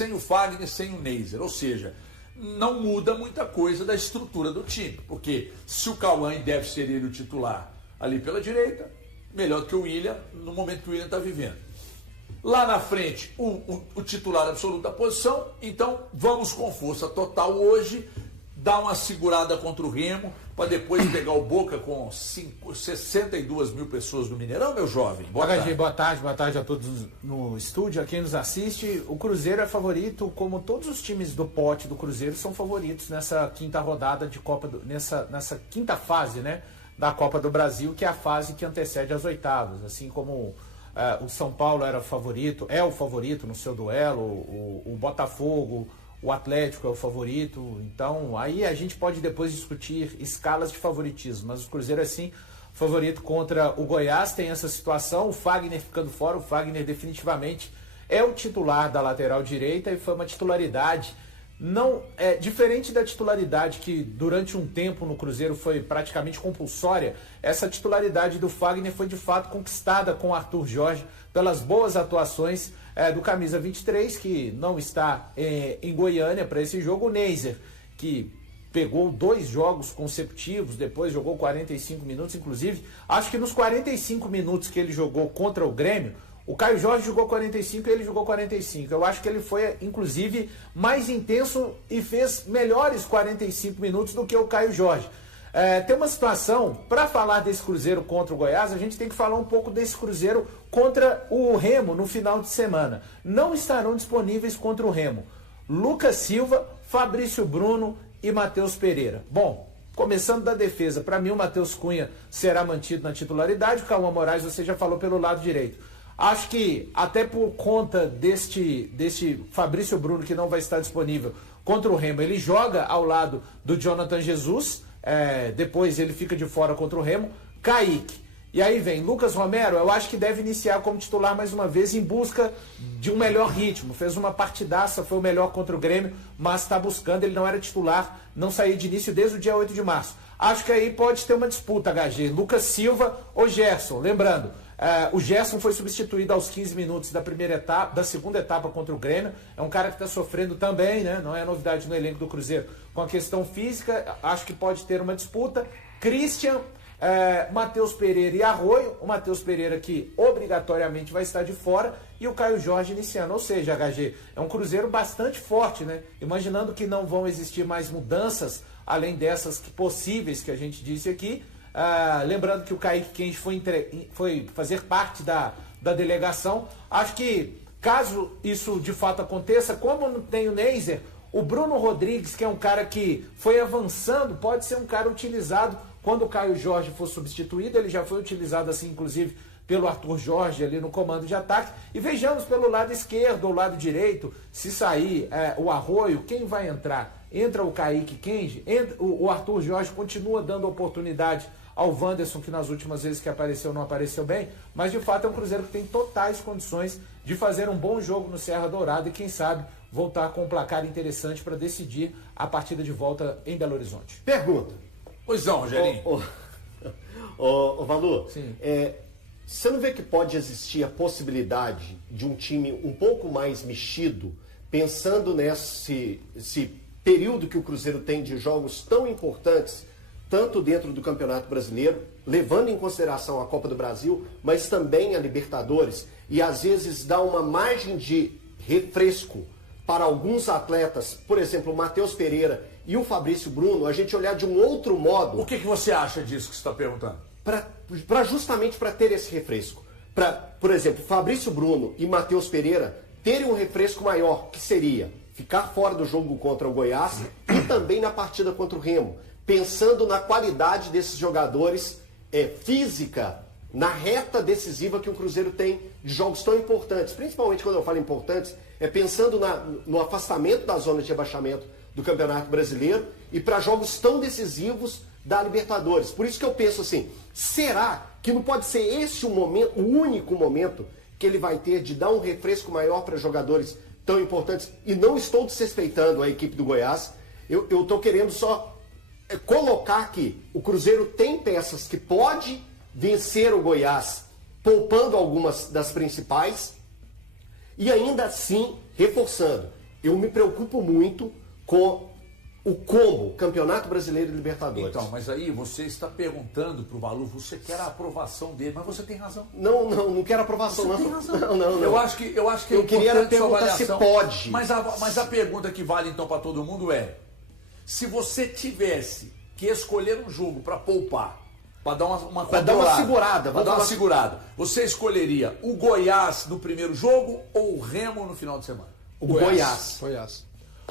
sem o Fagner, sem o Neiser. Ou seja, não muda muita coisa da estrutura do time. Porque se o Cauã, e deve ser ele o titular ali pela direita, melhor do que o William, no momento que o William está vivendo. Lá na frente, o titular absoluto da posição. Então, vamos com força total hoje, dar uma segurada contra o Remo, para depois pegar o Boca com 62 mil pessoas no Mineirão, meu jovem. Boa tarde a todos no estúdio, a quem nos assiste. O Cruzeiro é favorito, como todos os times do pote do Cruzeiro são favoritos nessa quinta rodada de Copa, nessa quinta fase, né, da Copa do Brasil, que é a fase que antecede as oitavas. Assim como o São Paulo era favorito, é o favorito no seu duelo, o Botafogo, o Atlético é o favorito. Então aí a gente pode depois discutir escalas de favoritismo, mas o Cruzeiro é sim favorito contra o Goiás. Tem essa situação, o Fagner ficando fora. O Fagner definitivamente é o titular da lateral direita e foi uma titularidade não é diferente da titularidade que durante um tempo no Cruzeiro foi praticamente compulsória. Essa titularidade do Fagner foi de fato conquistada com o Arthur Jorge pelas boas atuações do camisa 23, que não está em Goiânia para esse jogo. O Neiser, que pegou 2 jogos consecutivos, depois jogou 45 minutos, inclusive acho que nos 45 minutos que ele jogou contra o Grêmio, o Caio Jorge jogou 45 e ele jogou 45. Eu acho que ele foi, inclusive, mais intenso e fez melhores 45 minutos do que o Caio Jorge. Tem uma situação, para falar desse Cruzeiro contra o Goiás, a gente tem que falar um pouco desse Cruzeiro contra o Remo no final de semana. Não estarão disponíveis contra o Remo Lucas Silva, Fabrício Bruno e Matheus Pereira. Bom, começando da defesa, para mim o Matheus Cunha será mantido na titularidade. O Cauã Moraes você já falou pelo lado direito. Acho que até por conta deste Fabrício Bruno, que não vai estar disponível contra o Remo, ele joga ao lado do Jonathan Jesus, depois ele fica de fora contra o Remo. Kaique. E aí vem Lucas Romero, eu acho que deve iniciar como titular mais uma vez em busca de um melhor ritmo. Fez uma partidaça, foi o melhor contra o Grêmio, mas está buscando, ele não era titular, não saía de início desde o dia 8 de março. Acho que aí pode ter uma disputa, HG. Lucas Silva ou Gerson, lembrando. O Gerson foi substituído aos 15 minutos da segunda etapa contra o Grêmio. É um cara que está sofrendo também, né? Não é novidade no elenco do Cruzeiro com a questão física. Acho que pode ter uma disputa. Christian, Matheus Pereira e Arroio. O Matheus Pereira que obrigatoriamente vai estar de fora e o Caio Jorge iniciando. Ou seja, HG, é um Cruzeiro bastante forte, né? Imaginando que não vão existir mais mudanças além dessas possíveis que a gente disse aqui. Lembrando que o Kaique Kenji foi fazer parte da delegação. Acho que caso isso de fato aconteça, como não tem o Neiser, o Bruno Rodrigues, que é um cara que foi avançando, pode ser um cara utilizado quando o Caio Jorge for substituído. Ele já foi utilizado assim, inclusive, pelo Arthur Jorge ali no comando de ataque. E vejamos pelo lado esquerdo ou lado direito, se sair o Arroio, quem vai entrar? Entra o Kaique Kenji, o Arthur Jorge continua dando oportunidade ao Wanderson, que nas últimas vezes que apareceu não apareceu bem, mas de fato é um Cruzeiro que tem totais condições de fazer um bom jogo no Serra Dourada e quem sabe voltar com um placar interessante para decidir a partida de volta em Belo Horizonte. Pergunta. Pois não, Rogerinho. Valu, Sim. Você não vê que pode existir a possibilidade de um time um pouco mais mexido, pensando nesse período que o Cruzeiro tem de jogos tão importantes, tanto dentro do Campeonato Brasileiro, levando em consideração a Copa do Brasil, mas também a Libertadores, e às vezes dá uma margem de refresco para alguns atletas, por exemplo, o Matheus Pereira e o Fabrício Bruno, a gente olhar de um outro modo. O que você acha disso que você está perguntando? Justamente para ter esse refresco. Por exemplo, Fabrício Bruno e Matheus Pereira terem um refresco maior, que seria ficar fora do jogo contra o Goiás e também na partida contra o Remo, pensando na qualidade desses jogadores física, na reta decisiva que o Cruzeiro tem de jogos tão importantes. Principalmente quando eu falo importantes, pensando no afastamento da zona de rebaixamento do Campeonato Brasileiro e para jogos tão decisivos da Libertadores. Por isso que eu penso assim, será que não pode ser esse o único momento que ele vai ter de dar um refresco maior para jogadores tão importantes? E não estou desrespeitando a equipe do Goiás, eu estou querendo só colocar que o Cruzeiro tem peças que pode vencer o Goiás, poupando algumas das principais, e ainda assim reforçando. eu me preocupo muito com o combo, Campeonato Brasileiro e Libertadores. Então, mas aí você está perguntando para o Valu, você quer a aprovação dele, mas você tem razão. Não quero aprovação, Você não. tem razão. Não. Eu acho que Eu queria importante sua perguntar se avaliação. pode. Mas a pergunta que vale então para todo mundo é: se você tivesse que escolher um jogo para poupar, para dar uma Pra dar uma segurada. para dar uma segurada, você escolheria o Goiás no primeiro jogo ou o Remo no final de semana? O Goiás.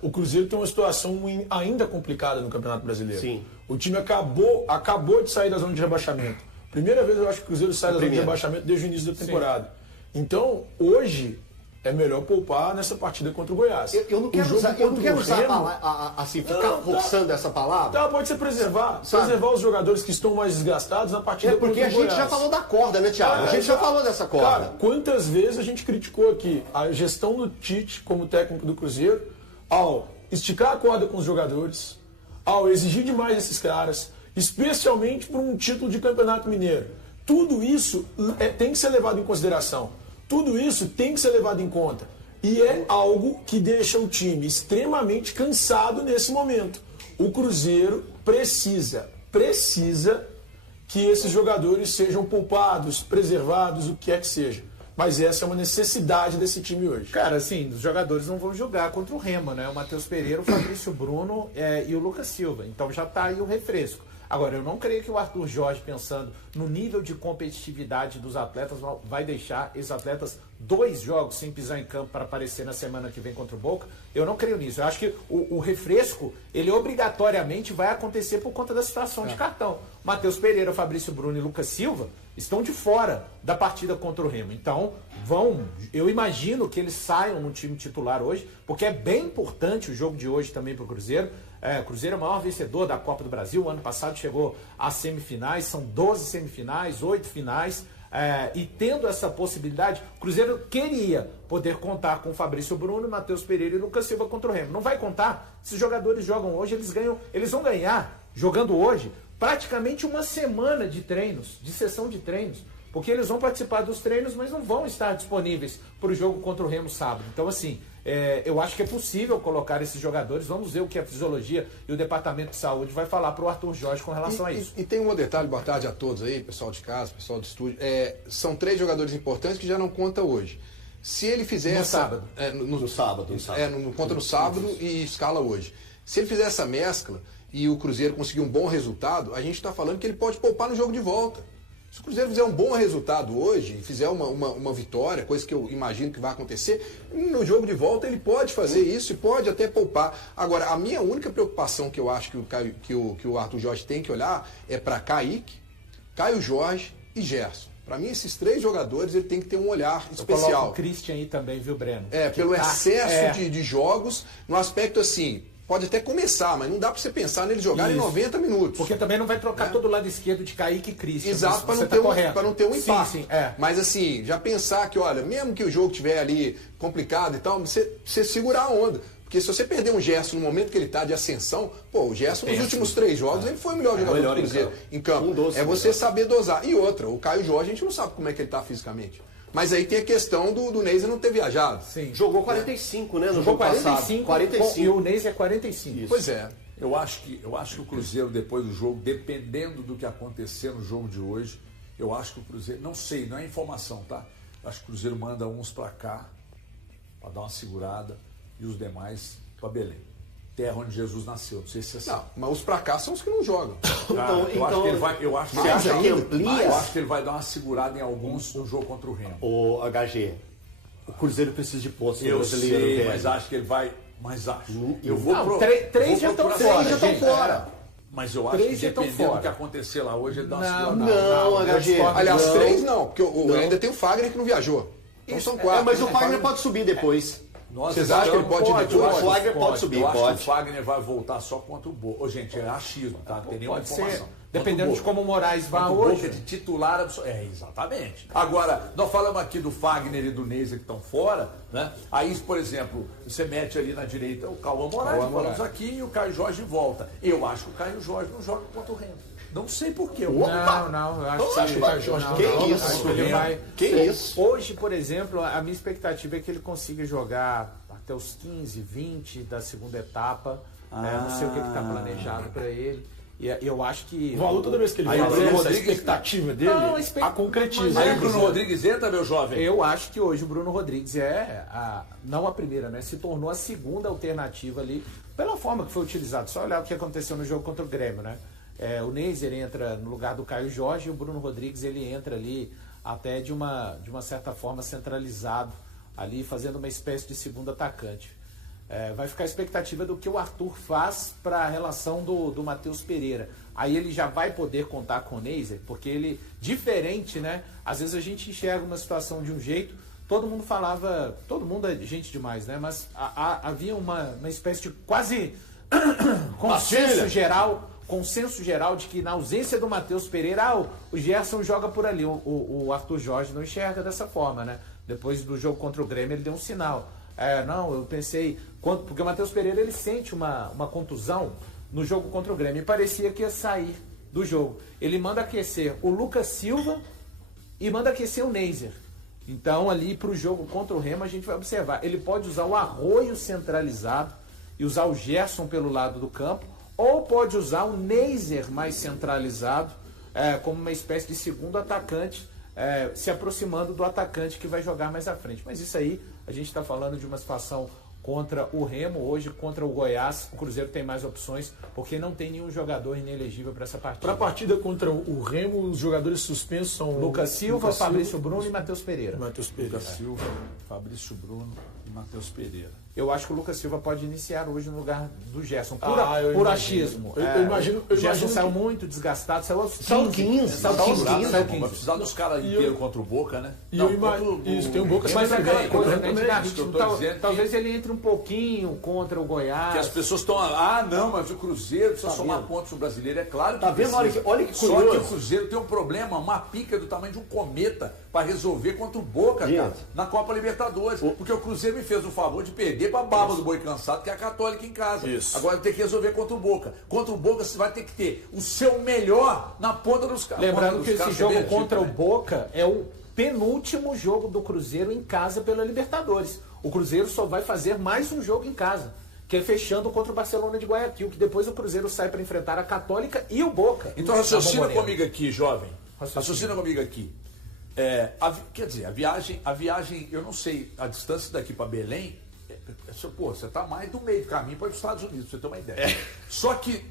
O Cruzeiro tem uma situação ainda complicada no Campeonato Brasileiro. Sim. O time acabou de sair da zona de rebaixamento. Primeira vez eu acho que o Cruzeiro sai da zona de rebaixamento desde o início da temporada. Então, hoje, é melhor poupar nessa partida contra o Goiás. Eu não quero usar a palavra, assim, ficar forçando essa palavra. Tá, pode ser preservar os jogadores que estão mais desgastados na partida contra o Goiás. Porque a gente já falou da corda, né, Thiago? A gente já falou dessa corda. Cara, quantas vezes a gente criticou aqui a gestão do Tite como técnico do Cruzeiro ao esticar a corda com os jogadores, ao exigir demais desses caras, especialmente por um título de Campeonato Mineiro. Tudo isso tem que ser levado em consideração. Tudo isso tem que ser levado em conta. E é algo que deixa o time extremamente cansado nesse momento. O Cruzeiro precisa que esses jogadores sejam poupados, preservados, o que quer que seja. Mas essa é uma necessidade desse time hoje. Cara, assim, os jogadores não vão jogar contra o Remo, né? O Matheus Pereira, o Fabrício Bruno e o Lucas Silva. Então já tá aí o refresco. Agora, eu não creio que o Arthur Jorge, pensando no nível de competitividade dos atletas, vai deixar esses atletas 2 jogos sem pisar em campo para aparecer na semana que vem contra o Boca. Eu não creio nisso. Eu acho que o refresco, ele obrigatoriamente vai acontecer por conta da situação de cartão. Matheus Pereira, Fabrício Bruno e Lucas Silva estão de fora da partida contra o Remo. Então, eu imagino que eles saiam no time titular hoje, porque é bem importante o jogo de hoje também para o Cruzeiro. O Cruzeiro é o maior vencedor da Copa do Brasil. O ano passado chegou às semifinais, são 12 semifinais, 8 finais. E tendo essa possibilidade, o Cruzeiro queria poder contar com o Fabrício Bruno, Matheus Pereira e Lucas Silva contra o Remo. Não vai contar. Se os jogadores jogam hoje, eles vão ganhar, jogando hoje, praticamente uma semana de treinos, de sessão de treinos. Porque eles vão participar dos treinos, mas não vão estar disponíveis para o jogo contra o Remo sábado. Então, assim, eu acho que é possível colocar esses jogadores. Vamos ver o que a fisiologia e o departamento de saúde vai falar para o Arthur Jorge com relação a isso. E tem um detalhe, boa tarde a todos aí, pessoal de casa, pessoal do estúdio. São 3 jogadores importantes que já não conta hoje. Se ele fizer no sábado. No sábado. Conta no sábado e escala hoje. Se ele fizer essa mescla e o Cruzeiro conseguir um bom resultado, a gente está falando que ele pode poupar no jogo de volta. Se o Cruzeiro fizer um bom resultado hoje, fizer uma vitória, coisa que eu imagino que vai acontecer, no jogo de volta ele pode fazer isso e pode até poupar. Agora, a minha única preocupação que eu acho que o Arthur Jorge tem que olhar é para Kaique, Caio Jorge e Gerson. Para mim, esses 3 jogadores ele tem que ter um olhar especial. Coloca o Christian aí também, viu, Breno? Pelo excesso de jogos, no aspecto assim... Pode até começar, mas não dá para você pensar nele jogar em 90 minutos. Porque também não vai trocar todo o lado esquerdo de Kaique e Christian. Exato, para não ter um impacto. Sim, Mas assim, já pensar que, olha, mesmo que o jogo estiver ali complicado e tal, você segurar a onda. Porque se você perder um Gerson no momento que ele está de ascensão, o Gerson nos últimos 3 jogos ele foi o melhor jogador do Cruzeiro em campo. Você saber dosar. E outra, o Caio Jorge, a gente não sabe como é que ele está fisicamente. Mas aí tem a questão do Neis não ter viajado. Sim. Jogou 45, né? Jogou 45 e o Neis é 45. Isso. Pois é. Eu acho que o Cruzeiro, depois do jogo, dependendo do que acontecer no jogo de hoje, eu acho que o Cruzeiro... Não sei, não é informação, tá? Eu acho que o Cruzeiro manda uns para cá, para dar uma segurada, e os demais para Belém. Terra onde Jesus nasceu. Não sei se é assim. Não, mas os pra cá são os que não jogam. Eu acho que ele vai. Eu acho que ele vai dar uma segurada em alguns no jogo contra o Remo. O HG, o Cruzeiro precisa de pontos no brasileiro. Eu sei, velho. mas acho que ele vai. Mas acho. Eu vou 3 já estão fora. Mas eu acho que dependendo do que acontecer lá hoje, ele dá uma segurada. Não, HG. Aliás, 3 não, porque ainda tem o Fagner que não viajou. Então são 4. Mas o Fagner pode subir depois. Vocês acham que ele pode ir depois? O Fagner pode subir, eu acho que o Fagner vai voltar só contra o Boca. Gente, é achismo, tá? Não tem nenhuma informação. Dependendo de como o Moraes vai hoje. Boca de titular exatamente. Agora, nós falamos aqui do Fagner e do Neisa que estão fora, né? Aí, por exemplo, você mete ali na direita o Cauã Moraes, falamos aqui, e o Caio Jorge volta. Eu acho que o Caio Jorge não joga contra o Remo. Não sei porquê. Não, eu acho que o Caio Jorge não. Que isso? Hoje, por exemplo, a minha expectativa é que ele consiga jogar a até os 15, 20 da segunda etapa. Não sei o que está planejado para ele. E eu acho que... O valor, toda vez que ele Aí, fala Bruno essa Rodrigues- expectativa dele, Não, a concretiza. Aí o Bruno Rodrigues entra, meu jovem. Eu acho que hoje o Bruno Rodrigues não a primeira, né? Se tornou a segunda alternativa ali, pela forma que foi utilizado. Só olhar o que aconteceu no jogo contra o Grêmio, né? O Neiser entra no lugar do Caio Jorge e o Bruno Rodrigues ele entra ali até de uma certa forma centralizado ali, fazendo uma espécie de segundo atacante. Vai ficar a expectativa do que o Arthur faz para a relação do Matheus Pereira. Aí ele já vai poder contar com o Neiser, porque ele, diferente, né? Às vezes a gente enxerga uma situação de um jeito, todo mundo falava, todo mundo é gente demais, né? Mas havia uma espécie de quase consenso geral de que na ausência do Matheus Pereira, o Gerson joga por ali. O Arthur Jorge não enxerga dessa forma, né? Depois do jogo contra o Grêmio ele deu um sinal. Não, eu pensei, porque o Matheus Pereira ele sente uma contusão no jogo contra o Grêmio e parecia que ia sair do jogo. Ele manda aquecer o Lucas Silva e manda aquecer o Neiser. Então ali para o jogo contra o Remo a gente vai observar, ele pode usar o Arroio centralizado e usar o Gerson pelo lado do campo, ou pode usar o Neiser mais centralizado como uma espécie de segundo atacante, se aproximando do atacante que vai jogar mais à frente. Mas isso aí, a gente está falando de uma situação contra o Remo, hoje contra o Goiás. O Cruzeiro tem mais opções, porque não tem nenhum jogador inelegível para essa partida. Para a partida contra o Remo, os jogadores suspensos são Lucas Silva, Fabrício Bruno e Matheus Pereira. Matheus Pereira. Lucas Silva, Fabrício Bruno e Matheus Pereira. Eu acho que o Lucas Silva pode iniciar hoje no lugar do Gerson, por imagino. achismo. Eu imagino o Gerson que- saiu muito desgastado, saiu aos 15. Saiu 15, Saiu saiu 15, 15, saiu Vai 15. precisar dos caras inteiros contra o Boca, né? E Não, eu imagino. contra o- Isso, tem um Boca Mas é sempre aquela bem, coisa, contra o né, de Remo dar também. ritmo. eu tô dizendo que- Talvez ele entre um pouquinho contra o Goiás. Que as pessoas estão. Não, mas o Cruzeiro precisa somar pontos no brasileiro. É claro que Tá vendo? precisa. Olha que Só curioso. que o Cruzeiro tem um problema, uma pica do tamanho de um cometa para resolver contra o Boca, Gente. cara, na Copa Libertadores. Porque o Cruzeiro me fez o favor de perder para a baba do boi cansado, que é a Católica em casa. Isso. Agora tem que resolver contra o Boca. Contra o Boca você vai ter que ter o seu melhor na ponta dos caras. Lembrando que esse jogo tipo, contra né? o Boca é o penúltimo jogo do Cruzeiro em casa pela Libertadores. O Cruzeiro só vai fazer mais um jogo em casa, que é fechando contra o Barcelona de Guayaquil, que depois o Cruzeiro sai para enfrentar a Católica e o Boca. Então Na raciocina Bombonera. comigo aqui, jovem. Raciocina. Raciocina comigo aqui. Quer dizer, a viagem, eu não sei, a distância daqui para Belém, você tá mais do meio do caminho para os Estados Unidos, pra você ter uma ideia. Só que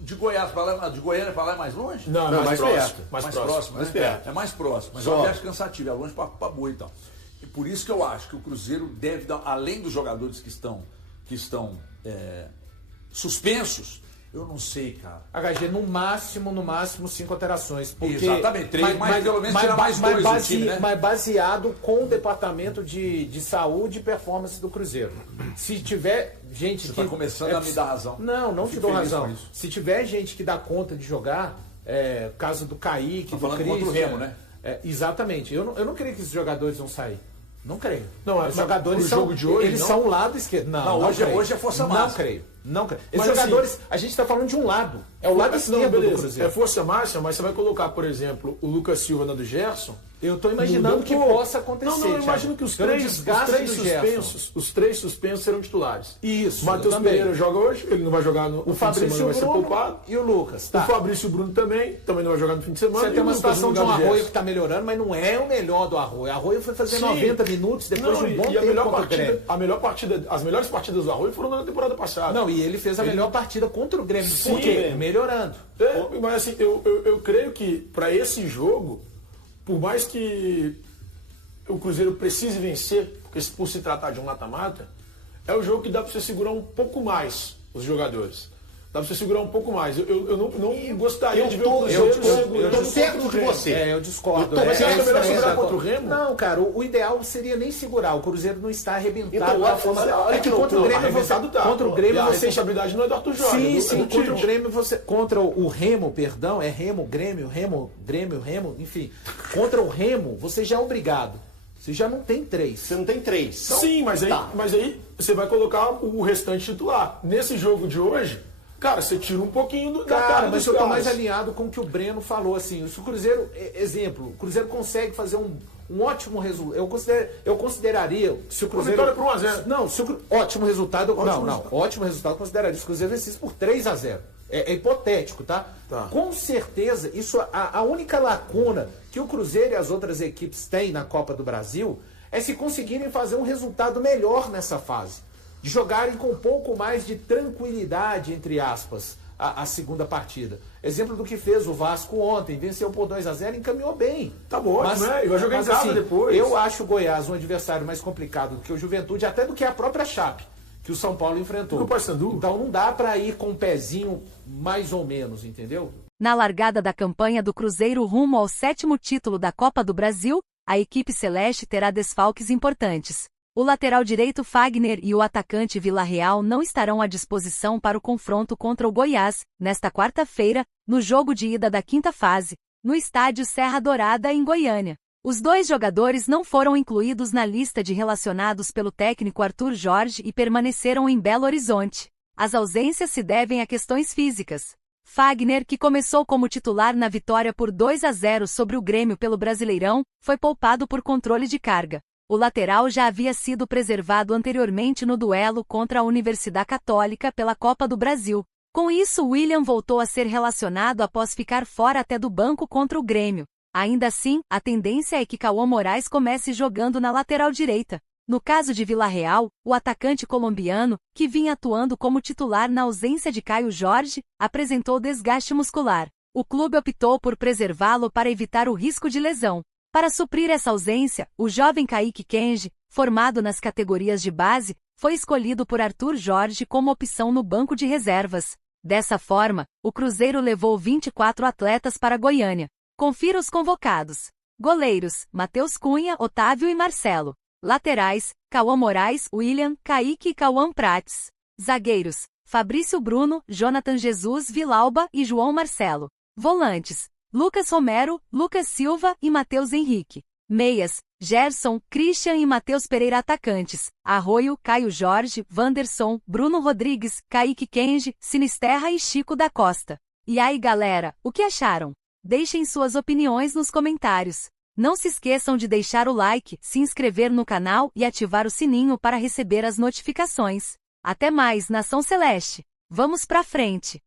de Goiás para lá, de Goiânia para lá é mais longe? Não, Não, é mais mais próximo. perto. Mais mais próximo. próximo, mais né? perto. É mais próximo, mas é Só. uma viagem cansativa, é longe para boi e tal. E por isso que eu acho que o Cruzeiro deve dar, além dos jogadores que estão suspensos, eu não sei, cara. HG, no máximo 5 alterações. Porque, Exatamente, 3, mas pelo menos tirar mais 2 do time, né? Mas baseado com o departamento de saúde e performance do Cruzeiro. Se tiver gente Você que... tá começando a me dar razão. Não Eu te fico dou feliz razão. com isso. Se tiver gente que dá conta de jogar, caso do Kaique, Tá do falando Christian... contra o Remo, né? Exatamente. Eu não creio que esses jogadores vão sair. Não creio. Não, Os mas jogadores pro são, jogo de hoje, eles não? são o lado esquerdo. Não, Hoje creio. é força Não máxima. creio. Não creio. Esses Mas, assim, jogadores, a gente está falando de um lado. É o lado Não, esquerdo do beleza. Cruzeiro. É força máxima, mas você vai colocar, por exemplo, o Lucas Silva na do Gerson. Eu estou imaginando Muda que um pouco. possa acontecer. Não, eu Thiago. imagino que os Pelo três desgaste do Gerson. suspensos serão titulares. Isso, O Matheus também. Pereira joga hoje, ele não vai jogar no O fim de Fabrício semana, vai ser Bruno poupado. e o Lucas. O Tá. Fabrício Bruno também não vai jogar no fim de semana. Você e tem o uma Lucas no situação de um lugar do Arroio Gerson. que está melhorando, mas não é o melhor do Arroio. Arroio foi fazer Sim. 90 minutos depois de um bom e a tempo melhor contra o Grêmio. as melhores partidas do Arroio foram na temporada passada. Não, e ele fez a melhor partida contra o Grêmio. Sim. Por quê? Melhorando. Mas assim, eu creio que para esse jogo, por mais que o Cruzeiro precise vencer, porque por se tratar de um mata-mata, é o jogo que dá para você segurar um pouco mais os jogadores. Dá pra você segurar um pouco mais. Eu não gostaria de ver o Cruzeiro segurando eu tô contra certo o de Grêmio. você. Eu discordo. Mas você acha melhor segurar exato. contra o Remo? Não, cara, o ideal seria nem segurar. O Cruzeiro não está arrebentado. Então, da forma- olha é que que contra o loucura. Grêmio você, Arrebentado tá. contra o Grêmio E a você responsabilidade não é do Arthur Jorge. Sim, é sim, do contra o Tite. Grêmio você. Contra o Remo, perdão, é Remo, Grêmio, enfim. Contra o Remo, você já é obrigado. Você já não tem 3. Você não tem 3. Sim, mas aí, Tá. mas aí você vai colocar o restante titular. Nesse jogo de hoje, cara, você tira um pouquinho da Cara, cara mas dos eu tô caras. mais alinhado com o que o Breno falou, assim. Se o Cruzeiro, exemplo, o Cruzeiro consegue fazer um ótimo resultado. Eu consideraria se o Cruzeiro... Vitória por 1-0. Não, ótimo resultado. Ótimo resultado, consideraria se o Cruzeiro vencesse por 3-0. É hipotético, tá? Com certeza, isso a única lacuna que o Cruzeiro e as outras equipes têm na Copa do Brasil é se conseguirem fazer um resultado melhor nessa fase. De jogarem com um pouco mais de tranquilidade, entre aspas, a segunda partida. Exemplo do que fez o Vasco ontem, venceu por 2-0 e encaminhou bem. Tá bom, né? Vai jogar em casa assim, depois. Eu acho o Goiás um adversário mais complicado do que o Juventude, até do que a própria Chape, que o São Paulo enfrentou. Do Paysandu. Então não dá para ir com um pezinho mais ou menos, entendeu? Na largada da campanha do Cruzeiro rumo ao 7º título da Copa do Brasil, a equipe celeste terá desfalques importantes. O lateral direito Fagner e o atacante Villarreal não estarão à disposição para o confronto contra o Goiás, nesta quarta-feira, no jogo de ida da quinta fase, no estádio Serra Dourada, em Goiânia. Os dois jogadores não foram incluídos na lista de relacionados pelo técnico Arthur Jorge e permaneceram em Belo Horizonte. As ausências se devem a questões físicas. Fagner, que começou como titular na vitória por 2-0 sobre o Grêmio pelo Brasileirão, foi poupado por controle de carga. O lateral já havia sido preservado anteriormente no duelo contra a Universidade Católica pela Copa do Brasil. Com isso, William voltou a ser relacionado após ficar fora até do banco contra o Grêmio. Ainda assim, a tendência é que Cauã Moraes comece jogando na lateral direita. No caso de Villarreal, o atacante colombiano, que vinha atuando como titular na ausência de Caio Jorge, apresentou desgaste muscular. O clube optou por preservá-lo para evitar o risco de lesão. Para suprir essa ausência, o jovem Kaique Kenji, formado nas categorias de base, foi escolhido por Arthur Jorge como opção no banco de reservas. Dessa forma, o Cruzeiro levou 24 atletas para Goiânia. Confira os convocados. Goleiros: Matheus Cunha, Otávio e Marcelo. Laterais: Cauã Moraes, William, Kaique e Cauã Prates. Zagueiros: Fabrício Bruno, Jonathan Jesus Vilauba e João Marcelo. Volantes: Lucas Romero, Lucas Silva e Matheus Henrique. Meias: Gerson, Christian e Matheus Pereira. Atacantes: Arroio, Caio Jorge, Wanderson, Bruno Rodrigues, Kaique Kenji, Sinisterra e Chico da Costa. E aí, galera, o que acharam? Deixem suas opiniões nos comentários. Não se esqueçam de deixar o like, se inscrever no canal e ativar o sininho para receber as notificações. Até mais, Nação Celeste! Vamos pra frente!